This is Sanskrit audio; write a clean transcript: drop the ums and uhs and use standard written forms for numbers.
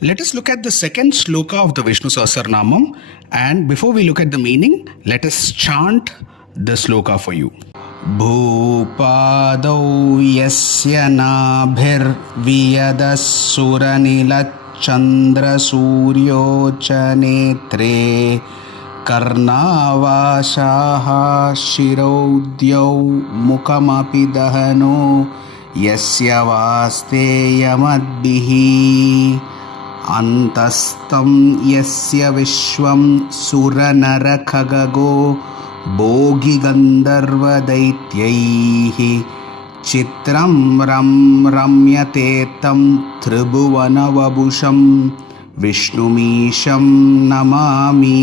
Let us look at the second shloka of the Vishnu Sahasranamam, and before we look at the meaning, let us chant the shloka for you. Bhupadau yasya nabhirviyada suranilachandra suryocha netre karnavashaha shiraudyau mukamapi dahano yasya vasteyamadbihi అంతస్తం యస్య విశ్వం సురనరఖగో భోగిగంధర్వదైత్యైః చిత్రం రమ్యతే తం త్రిభువనవభుషం విష్ణుమీశం నమామి.